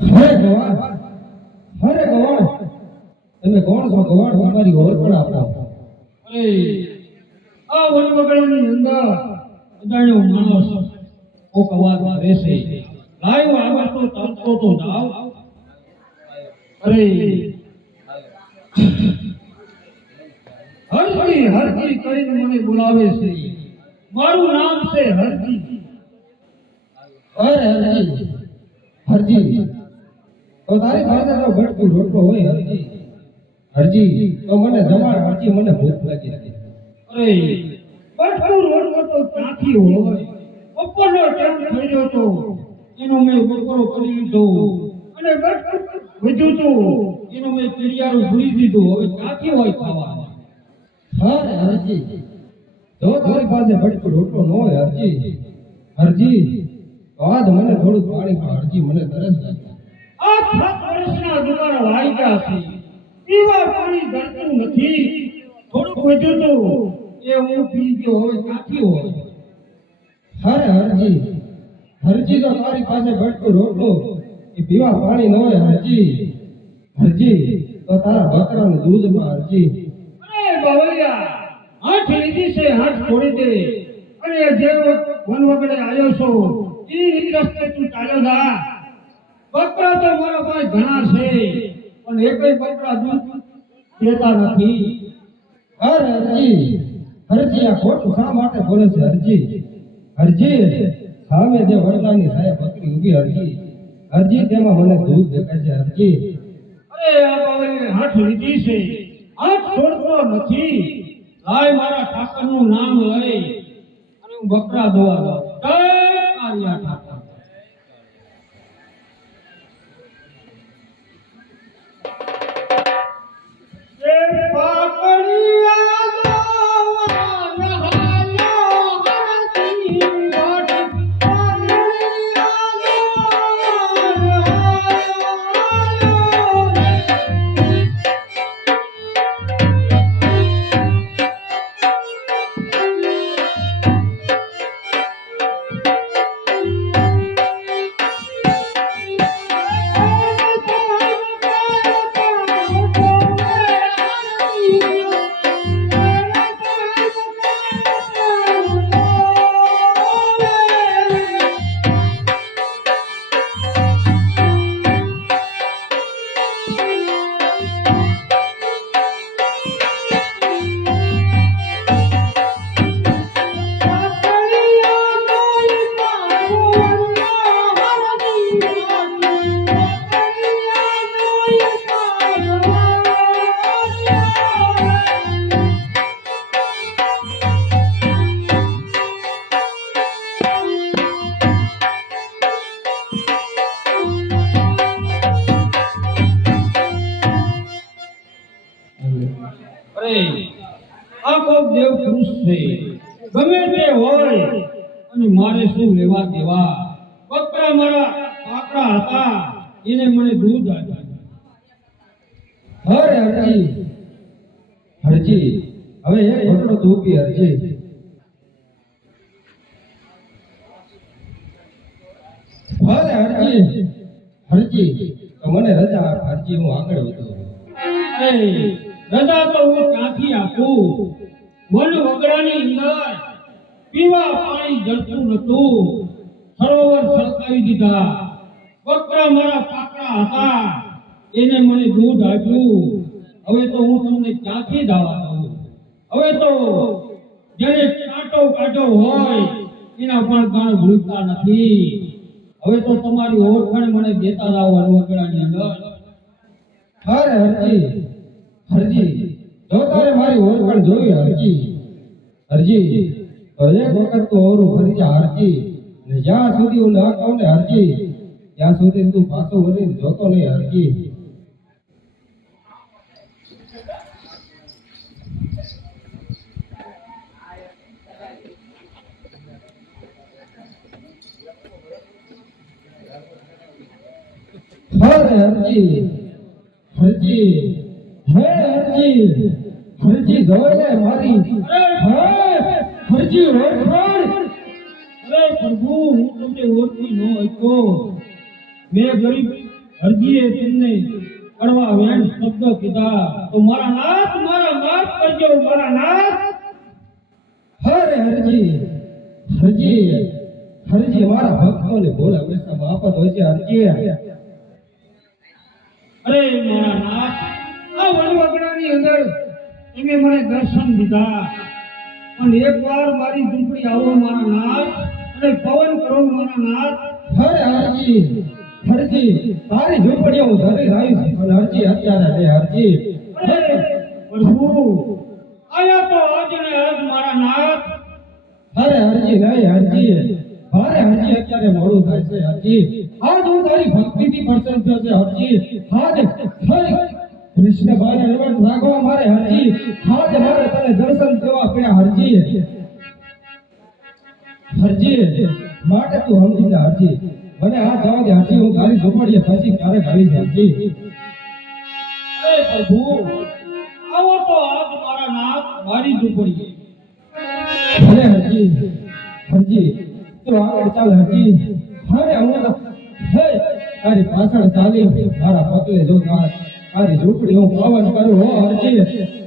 હરે ગવાડ હરે ગવાડ તમે કોણ છો ગવાડ તમારી પણ આપો અરે આ વનવગડાની અંદર અજાણ્યો માણસ કોક અવાજમાં રહેશે લાયો આવાજ તો ચાલતો તો જાવ અરે હરજી હરજી કરીને મને બોલાવે છે. મારું નામ છે હરજી. અરે હરજી હરજી. તો તારી પાસે તો ભટકું રોટલો હોય, હરજી. હરજી. તો મને જમાડ હરજી મને ભૂખ લાગી અરે બટકું રોડમાં તો ક્યાંથી હોય? બપોરનો ટાઈમ થઈ તો એનો મેં બપોરો કરી લીધો અને બટકું વધ્યું તો એનો મેં પીડિયારું ભૂલી દીધું. હવે ક્યાંથી હોય ખાવા? હરે હરજી. જો તારી પાસે ભટકું રોટલો ન હોય, હરજી. હરજી. આજ મને થોડું પાણી પણ હરજી મને તરસ લાગી. આ સાત વર્ષના દુકાળા વાઈ છે. પીવા પાણી ગળતું નથી. થોડુંક વધ્યું તો એ હું પી ગયો હોય ક્યાંથી હોય. અરે હરજી. હરજી તો તારી પાસે ભટકો રોટલો. એ પીવા પાણી ન હોય હરજી. હરજી તો તારા બકરાનું દૂધમાં હરજી. અરે બાવળિયા હાથ લીધી છે હાથ છોડી દે. અરે જે વન વગડે આવ્યો છો એ રસ્તે તું ચાલ્યો જા. બકરા તો મારા પાસે ઘણા છે પણ એકય બકરા દૂધ દેતા નથી. અરે હરજી હરજી આ ખોટું શા માટે બોલે છે હરજી હરજી સામે જે વડલાની સાહેબ બકરી ઊભી હરજી હરજી તેમાં મને દૂધ દેખાય છે હરજી અરે આ બાવળીએ હાથ લીધી છે. હાથ છોડતો નથી. લાય મારા ઠાકરનું નામ લઈ. અને હું બકરા દોવા દઉં. કાળિયા ઠાકર. અરે આ દેવ પુરુષ છે. ગમે તે હોય અને મારે શું લેવા દેવા? બકરા મારા પાકડા હતા એને મને દૂધ આપ્યું અરે હરજી હરજી હવે એ ઘોટડો ધોપી હરજી અરે હરજી હરજી તો મને રજા હરજી હું આગળ વધું. રજા તો હું ક્યાંથી આપું. વન વગડાની અંદર પીવા પાણી જળતું નતું સરોવર છલકાવી દીધા. બકરા મારા પાકડા હતા. એને મને દૂધ આપ્યું. હવે તો હું તમને ક્યાંથી દાવા દઉં? હવે તો જેને કાંટો કાઢો હોય, એના પણ ગણ ભૂલતા નથી. હવે તો તમારી ઓળખાણ મને દેતા જાઓ વન વગડાની અંદર. હર હરજી હરજી જો તારે મારી ઓળખાણ જોઈ હરજી હરજી તો વખત તો ઓરું ફરી જા હરજી ને જ્યાં સુધી હું ના કહું ને હરજી ત્યાં સુધી તું પાછો વળીને જોતો નહીં હરજી અરે હરજી હરજી હરજી હરજી જોઈ મારી ફરજી ઓળખાણ. અરે પ્રભુ હું તમને ઓળખી ન હતો મેં ગરીબ હરજીએ તમને કડવા વેણ શબ્દ કીધા. તો મારા નાથ મારા માફ કરજો મારા નાથ. હરે હરજી હરજી હરજી મારા ભક્તોને બોલા માફ જ હોય છે હરજી. અરે મારા નાથ વનવગડાની અંદર તમે મને દર્શન દીધા. પણ એકવાર મારી ઝૂંપડી આવો મારા નાથ અને પવન કરો મારા નાથ. હરે હરજી હરજી તારી ઝૂંપડી હું ધરી રહી અને હરજી અત્યારે રે હરજી. પ્રભુ આયા તો આજ ને આજ મારા નાથ. હરે હરજી રે હરજી. અરે હરજી અત્યારે મોડું થાય છે હરજી. આજ હું તારી ભક્તિથી પ્રસન્ન થયો છે હરજી. આજ હરે કૃષ્ણ ભાઈ રમણ રાખવા મારે હરજી. હાજ મારે તને દર્શન દેવા પડ્યા હરજી હરજી માટે તું સમજી જા હરજી. મને આ જવા દે હરજી, હું તારી ઝોપડીએ, પછી ક્યારેક આવીશ હરજી. અરે પ્રભુ, આવો તો આપ મારા નાથ મારી ઝોપડીએ. અરે હરજી હરજી, તું આગળ ચાલ હરજી. હરે હું હે, તારી પાછળ ચાલી મારા પગલે જો તાર તારી ઝૂંપડી હું પવન કરું હો હરજી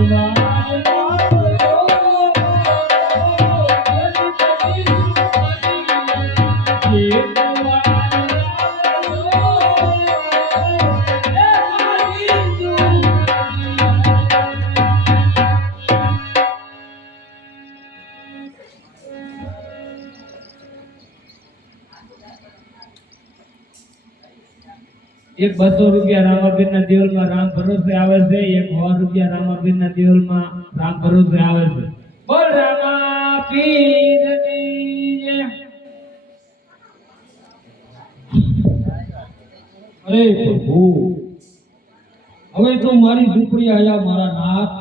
love. એક બસો રૂપિયા રામાપીર ના દેવલમાં રામ ભરોસે આવે છે, એક સો રૂપિયા રામાપીર ના દેવલમાં રામ ભરોસે આવે છે. અરે પ્રભુ, હવે તો મારી ઝૂંપડી આયા મારા નાથ.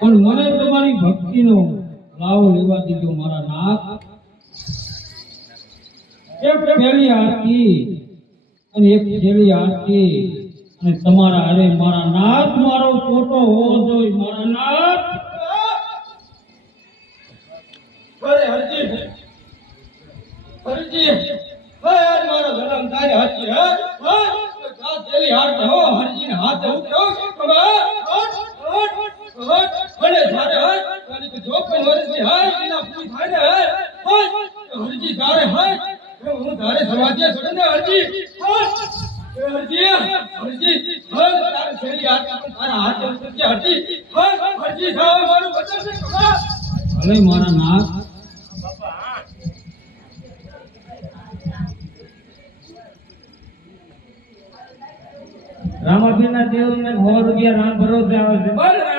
પણ મને તમારી ભક્તિનો લાવો લેવા દીધો મારા નાથ. એક પહેલી આરતી અને એક છેલ્લી આરતી. અને તમારા અરે મારા નાથ મારો ફોટો હોવો જોઈએ, મારા નાથ. અરે હરજી. હરજી. હે મારો જન્મ તારે હાચી હે? હે? આ છેલ્લી આરતી હો, હરજીને હાથ ઉતરો કબા હટ હટ હટ અને તારે હટ અને કે જો કોઈ વર્ષની હે એના પૂરી થાય ને હે હટ હરજી તારે હટ હું તારે સમાજે છોડે ને હરજી હટ એ હરજી હરજી હટ તારે છેલ્લી આરતી પણ તારા હાથ ઉતરજે હરજી હટ હરજી થાવ મારું વચન છે કબા ભલે મારા નાથ રામાપીર ના દેવલ ને સો રૂપિયા રામ ભરોસે આવે છે. બોલ